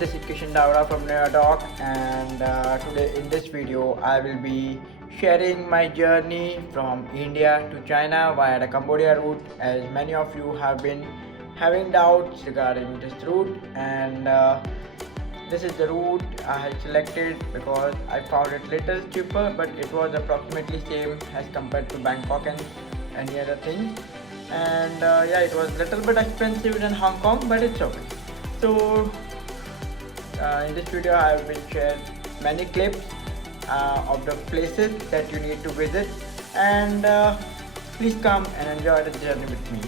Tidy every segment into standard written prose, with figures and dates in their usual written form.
this is Kishan Davda from Talk, and today in this video I will be sharing my journey from India to China via the Cambodia route, as many of you have been having doubts regarding this route, and this is the route I had selected because I found it little cheaper, but it was approximately same as compared to Bangkok and any other thing. And yeah, it was little bit expensive than Hong Kong, but it's okay. So in this video I have been shared many clips of the places that you need to visit, and please come and enjoy the journey with me.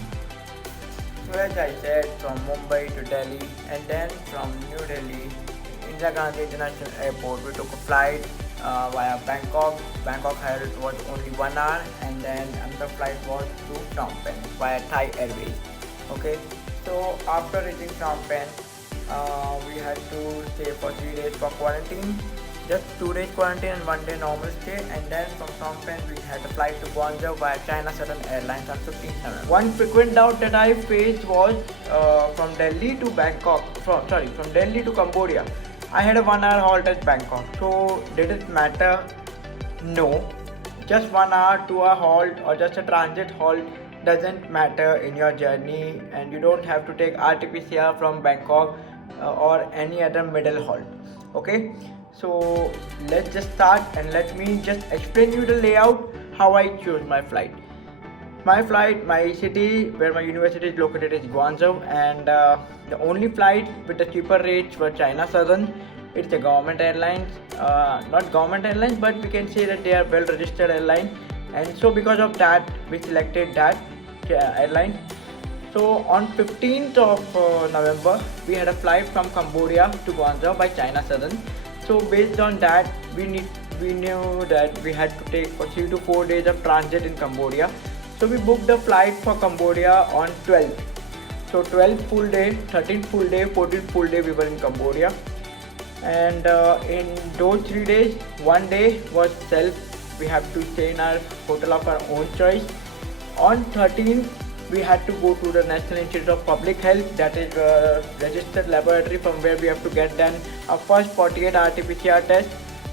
So as I said, from Mumbai to Delhi, and then from New Delhi, Indira Gandhi International Airport, we took a flight via Bangkok. Bangkok had was only 1 hour, and then another flight was to Phnom Penh via Thai Airways. Okay, so after reaching Phnom Penh, we had to stay for 3 days for quarantine. Just 2 days quarantine and 1 day normal stay, and then from Phnom Penh we had a flight to Guangzhou via China Southern Airlines on 15th November. One frequent doubt that I faced was from Delhi to Bangkok. From Delhi to Cambodia. I had a 1 hour halt at Bangkok. So did it matter? No. Just 1 hour, 2 hour halt, or just a transit halt doesn't matter in your journey, and you don't have to take RT-PCR from Bangkok or any other middle halt. Okay, so let's just start, and let me just explain you the layout how I chose my flight. My city where my university is located is Guangzhou, and the only flight with the cheaper rates were China Southern. It's a government airlines, not government airlines, but we can say that they are well registered airline, and so because of that we selected that airline. So on 15th of November we had a flight from Cambodia to Guangzhou by China Southern. So based on that we knew that we had to take for 3 to 4 days of transit in Cambodia. So we booked the flight for Cambodia on 12th. So 12th full day, 13th full day, 14th full day we were in Cambodia. And in those 3 days, 1 day was self. We have to stay in our hotel of our own choice. On 13th, we had to go to the National Institute of Public Health, that is a registered laboratory from where we have to get done our first 48 RT-PCR test.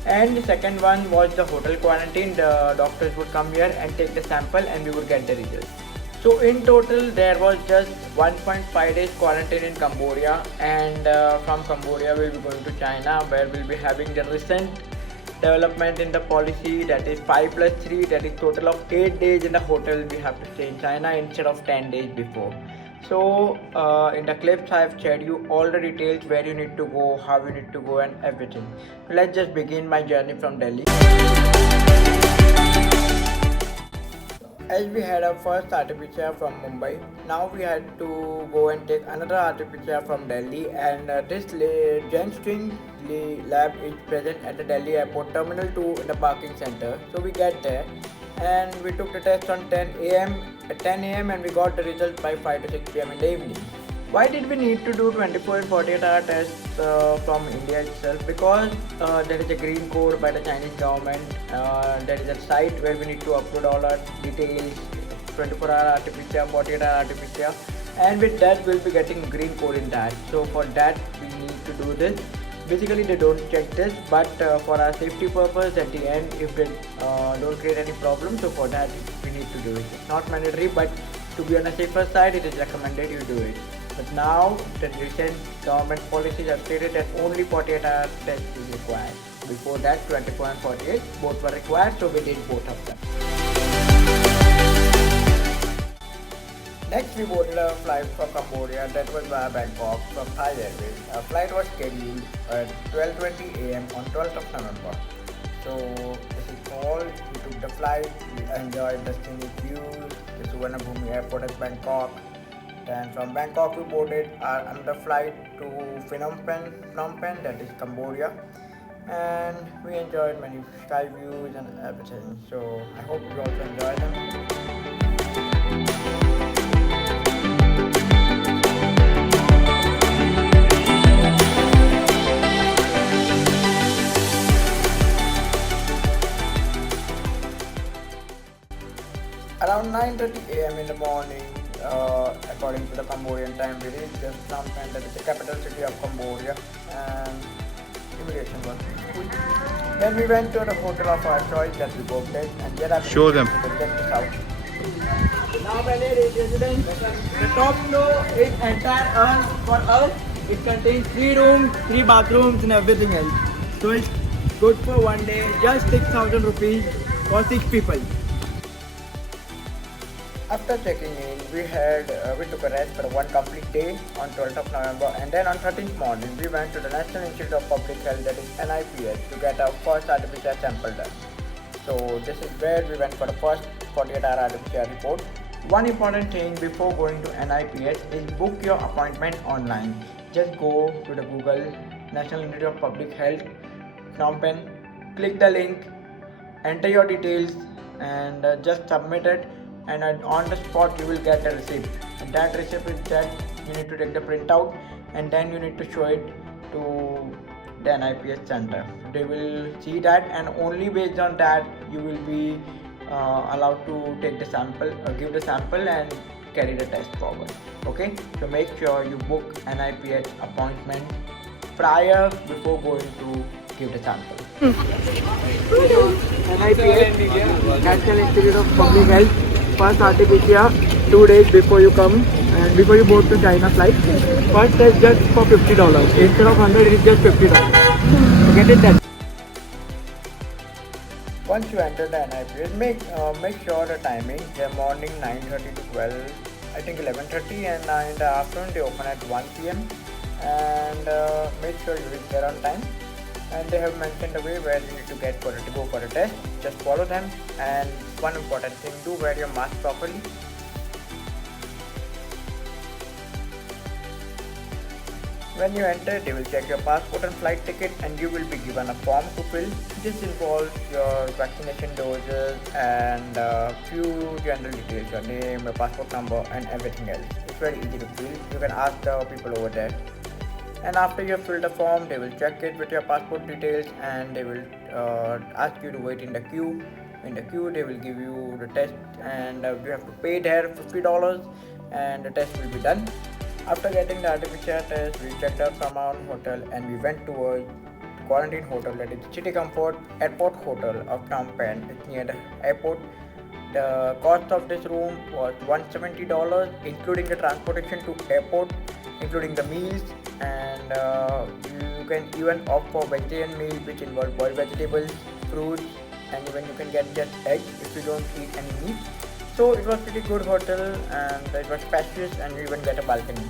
And the second one was the hotel quarantine. The doctors would come here and take the sample, and we would get the results. So in total there was just 1.5 days quarantine in Cambodia, and from Cambodia we'll be going to China, where we'll be having the recent development in the policy, that is 5 plus 3, that is total of 8 days in the hotel we have to stay in China instead of 10 days before. So in the clips I have shared you all the details, where you need to go, how you need to go, and everything. Let's just begin my journey from Delhi. As we had our first RT-PCR from Mumbai, now we had to go and take another RT-PCR from Delhi, and this Gen String lab is present at the Delhi Airport Terminal 2 in the parking center. So we get there, and we took the test on 10 a.m. at 10 a.m. and we got the results by 5 to 6 p.m. in the evening. Why did we need to do 24 and 48 hour tests from India itself? Because there is a green code by the Chinese government. There is a site where we need to upload all our details, 24 hour RT-PCR, 48 hour RT-PCR, and with that we'll be getting green code in that. So for that we need to do this. Basically they don't check this, but for our safety purpose at the end, if they don't create any problem, so for that we need to do it. It's not mandatory, but to be on a safer side it is recommended you do it. But now the recent government policies have stated that only 48 hour test is required. Before that 24 and 48 both were required, so we did both of them. Next we boarded a flight for Cambodia, that was via Bangkok from Thai Airways. Our flight was scheduled at 12:20 a.m. on 12th of November. So this is all. We took the flight, we enjoyed the scenic views, the Suvarnabhumi Airport at Bangkok. Then from Bangkok we boarded another flight to Phnom Penh, that is Cambodia, and we enjoyed many sky views and everything. So I hope you also enjoy them. Around 9:30 a.m. in the morning, according to the Cambodian time. We reached the Phnom Penh, that is the capital city of Cambodia, and immigration was peaceful. Then we went to the hotel of our choice that we booked it, and there are Show them. check this out. Now when it is residence, the top floor is entire for us. It contains 3 rooms, 3 bathrooms and everything else. So it's good for one day, just 6,000 rupees for 6 people. After checking in, we took a rest for one complete day on 12th of November, and then on 13th morning we went to the National Institute of Public Health, that is NIPH, to get our first RT-PCR sample done. So this is where we went for the first 48-hour RT-PCR report. One important thing before going to NIPH is book your appointment online. Just go to the Google National Institute of Public Health, Phnom Penh, click the link, enter your details, and just submit it. And on the spot you will get a receipt. And that receipt is that you need to take the printout, and then you need to show it to the NIPH center. They will see that, and only based on that you will be allowed to take the sample, give the sample and carry the test forward. Okay, so make sure you book NIPH appointment before going to give the sample. NIPH, National Institute of Public Health, first RT-PCR 2 days before you come and before you board to China flight. First test just for $50. Instead of 100, it's just $50. So get it done. Once you enter the NIPH, make sure the timing. The morning 9:30 to 12, I think 11:30, and in the afternoon they open at 1 p.m. and make sure you reach there on time. And they have mentioned the way where you need to go for a test. Just follow them, and one important thing, do wear your mask properly. When you enter, they will check your passport and flight ticket, and you will be given a form to fill. This involves your vaccination doses and few general details, your name, your passport number and everything else. It's very easy to fill. You can ask the people over there. And after you have filled the form, they will check it with your passport details, and they will ask you to wait in the queue. In the queue, they will give you the test, and you have to pay there $50, and the test will be done. After getting the RT-PCR test, we checked out from our hotel and we went to a quarantine hotel, that is City Comfort Airport Hotel of Phnom Penh. It's near the airport. The cost of this room was $170, including the transportation to airport, including the meals, and you can even opt for vegetarian meal, which involve boiled vegetables, fruits, and even you can get just eggs if you don't eat any meat. So it was pretty good hotel, and it was spacious, and you even get a balcony.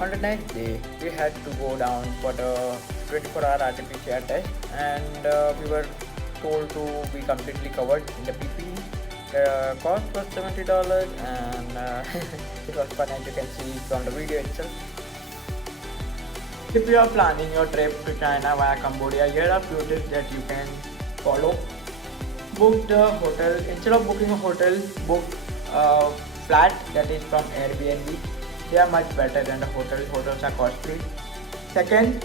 On the next day, we had to go down for the 24-hour RT-PCR test, and we were told to be completely covered in the PPE. The cost was $70, and it was fun, as you can see from the video itself. If you are planning your trip to China via Cambodia, here are few tips that you can follow. Book the hotel. Instead of booking a hotel, book a flat, that is from Airbnb. They are much better than the hotel. Hotels are costly. Second,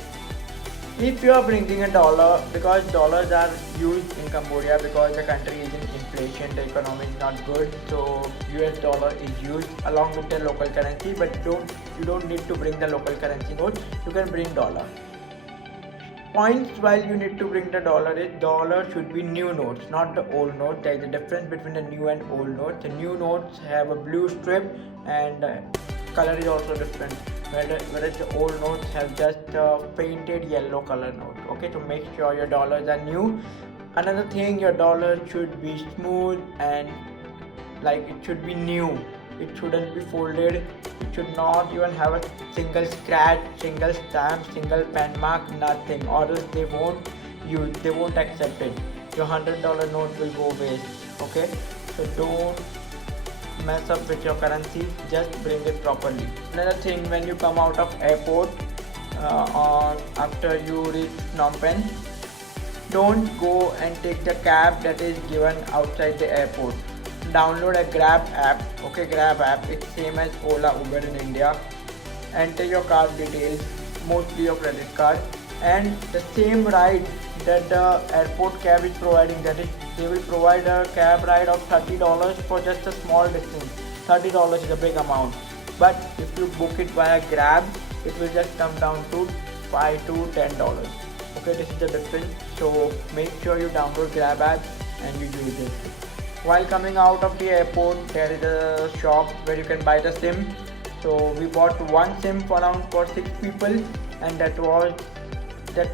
if you are bringing a dollar, because dollars are used in Cambodia because the country is in inflation, the economy is not good, so US dollar is used along with the local currency, but you don't need to bring the local currency note, you can bring dollar. Points while you need to bring the dollar is, dollar should be new notes, not the old note. There is a difference between the new and old notes. The new notes have a blue strip, and color is also different, whereas the old notes have just a painted yellow color note. Okay, to make sure your dollars are new. Another thing, your dollar should be smooth and like it should be new. It shouldn't be folded. It should not even have a single scratch, single stamp, single pen mark, nothing, or else they won't accept it. Your $100 note will go waste. Okay, so don't mess up with your currency, just bring it properly. Another thing, when you come out of airport after you reach Phnom Penh, don't go and take the cab that is given outside the airport. Download a Grab app. Okay, Grab app, it's same as Ola, Uber in India. Enter your card details, mostly your credit card, and the same ride that the airport cab is providing, that is they will provide a cab ride of $30 for just a small distance. $30 is a big amount, but if you book it via Grab, it will just come down to $5 to $10. Okay, this is the difference. So make sure you download Grab app and you use it. While coming out of the airport, there is a shop where you can buy the SIM. So we bought one SIM for around for 6 people, and that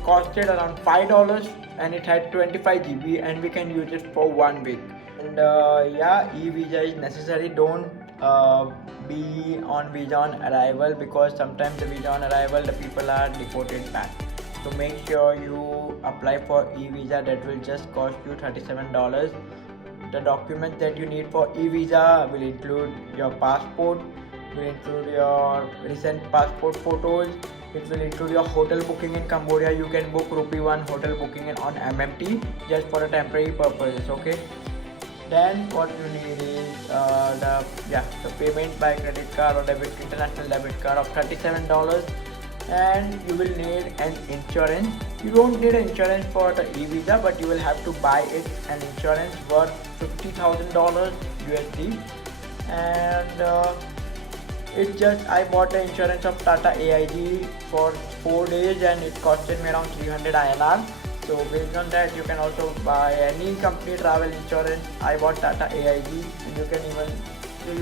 costed around $5, and it had 25 GB, and we can use it for 1 week. And yeah, e-visa is necessary. Don't be on visa on arrival, because sometimes the visa on arrival the people are deported back. So make sure you apply for e-visa. That will just cost you $37. The documents that you need for e-visa will include your passport, will include your recent passport photos, it will include your hotel booking in Cambodia. You can book rupee 1 hotel booking on MMT just for a temporary purposes. Okay, then what you need is the payment by credit card or international debit card of $37. And you will need an insurance. You don't need an insurance for the e-visa, but you will have to buy it, an insurance worth $50,000 USD. And I bought the insurance of Tata AIG for 4 days, and it costed me around 300 INR. So based on that, you can also buy any company travel insurance. I bought Tata AIG, and you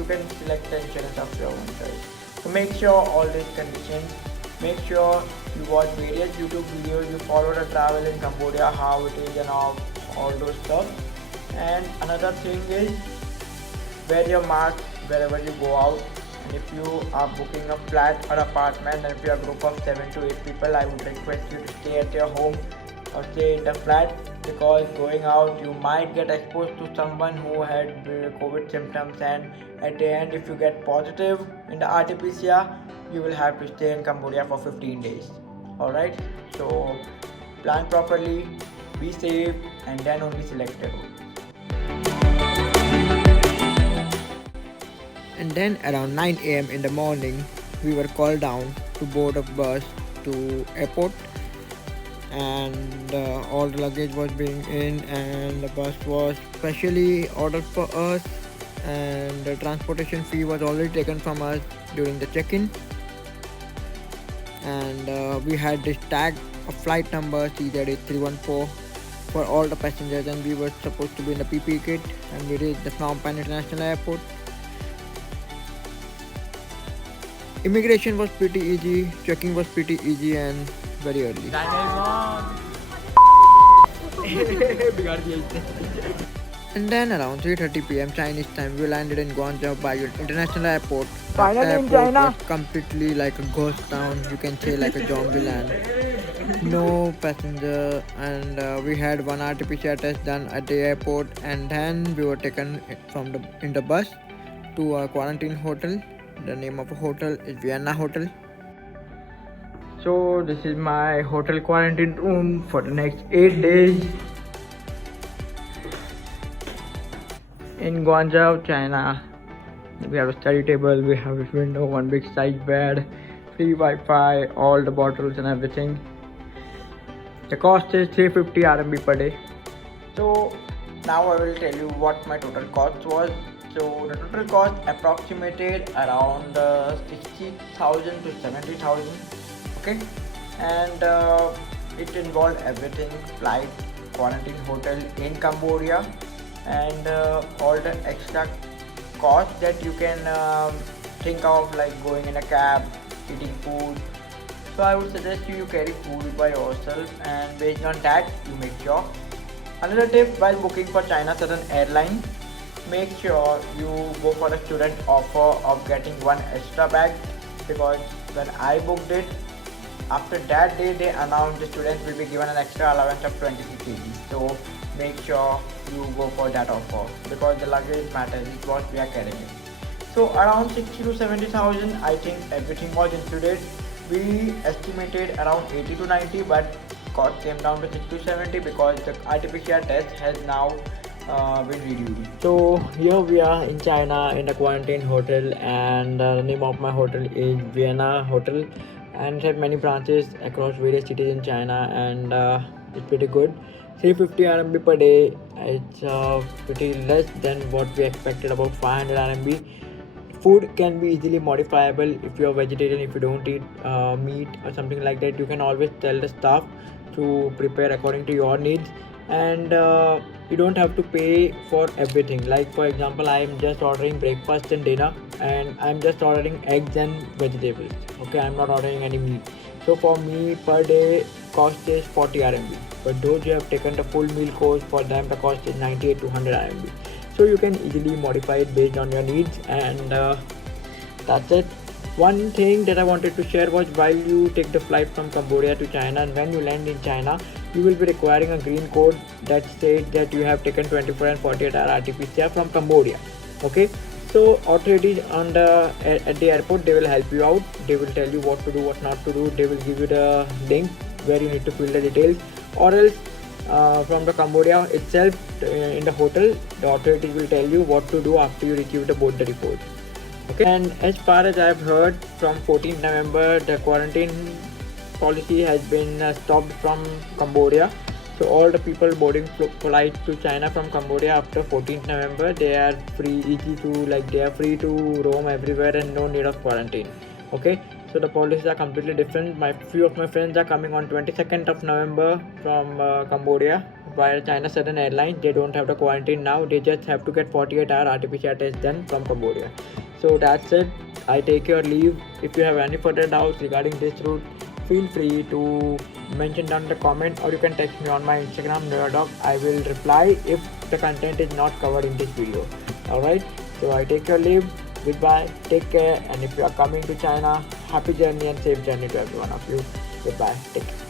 can select the insurance of your own choice. So make sure all these conditions. Make sure you watch various YouTube videos, you follow the travel in Cambodia, how it is and all those stuff. And another thing is, wear your mask wherever you go out. And if you are booking a flat or apartment, and if you are a group of 7 to 8 people, I would request you to stay at your home or stay in the flat, because going out you might get exposed to someone who had COVID symptoms, and at the end if you get positive in the RT-PCR, you will have to stay in Cambodia for 15 days. Alright, so plan properly, be safe, and then only select a route. And then around 9 a.m. in the morning, we were called down to board a bus to airport, and all the luggage was being in, and the bus was specially ordered for us, and the transportation fee was already taken from us during the check-in. And we had this tag of flight number CZ8314 for all the passengers, and we were supposed to be in the PPE kit, and we reached the Phnom Penh International Airport. Immigration was pretty easy, checking was pretty easy and very early. And then around 3:30 p.m. Chinese time, we landed in Guangzhou Baiyun International Airport. Finally in China. Was completely like a ghost town, you can say, like a zombie land. No passenger, and we had one RT-PCR test done at the airport, and then we were taken in the bus to a quarantine hotel. The name of the hotel is Vienna Hotel. So this is my hotel quarantine room for the next 8 days in Guangzhou, China. We have a study table, we have a window, one big size bed, free Wi-Fi, all the bottles and everything. The cost is 350 RMB per day. So now I will tell you what my total cost was. So the total cost approximated around 60,000 to 70,000. Okay, and it involved everything: flight, quarantine hotel in Cambodia, and all the extra costs that you can think of, like going in a cab, eating food. So I would suggest you carry food by yourself, and based on that you make sure. Another tip while booking for China Southern Airlines, make sure you go for the student offer of getting one extra bag, because when I booked it, after that day they announced the students will be given an extra allowance of 26 kg. So make sure you go for that offer, because the luggage matters, is what we are carrying. So around 60 to 70,000, I think everything was included. We estimated around 80 to 90, but cost came down to 60 to 70 because the RT-PCR test has now been reduced. So here we are in China in the quarantine hotel, and the name of my hotel is Vienna Hotel, and it has many branches across various cities in China, and it's pretty good. 350 RMB per day. It's pretty less than what we expected, about 500 RMB. Food can be easily modifiable. If you are vegetarian, if you don't eat meat or something like that, you can always tell the staff to prepare according to your needs, and you don't have to pay for everything. Like for example, I am just ordering breakfast and dinner, and I'm just ordering eggs and vegetables. Okay, I'm not ordering any meat. So for me, per day cost is 40 RMB. But those who have taken the full meal course, for them the cost is 98 to 100 RMB. So you can easily modify it based on your needs, and that's it. One thing that I wanted to share was, while you take the flight from Cambodia to China, and when you land in China, you will be requiring a green code that states that you have taken 24 and 48 hour RT-PCR from Cambodia. Okay, so authorities on the at the airport, they will help you out. They will tell you what to do, what not to do. They will give you the link where you need to fill the details, or else from the Cambodia itself, in the hotel, the authorities will tell you what to do after you receive the board report. Okay, and as far as I've heard, from 14th November the quarantine policy has been stopped from Cambodia. So all the people boarding flights to China from Cambodia after 14th November, they are free, easy to, like, they are free to roam everywhere and no need of quarantine. Okay, so the policies are completely different. Few of my friends are coming on 22nd of November from Cambodia via China Southern Airlines. They don't have the quarantine now. They just have to get 48-hour RT-PCR test done from Cambodia. So that's it. I take your leave. If you have any further doubts regarding this route, feel free to mention down in the comment, or you can text me on my Instagram, Neurodog. I will reply if the content is not covered in this video. Alright, so I take your leave. Goodbye, take care, and if you are coming to China, happy journey and safe journey to every one of you. Goodbye, take care.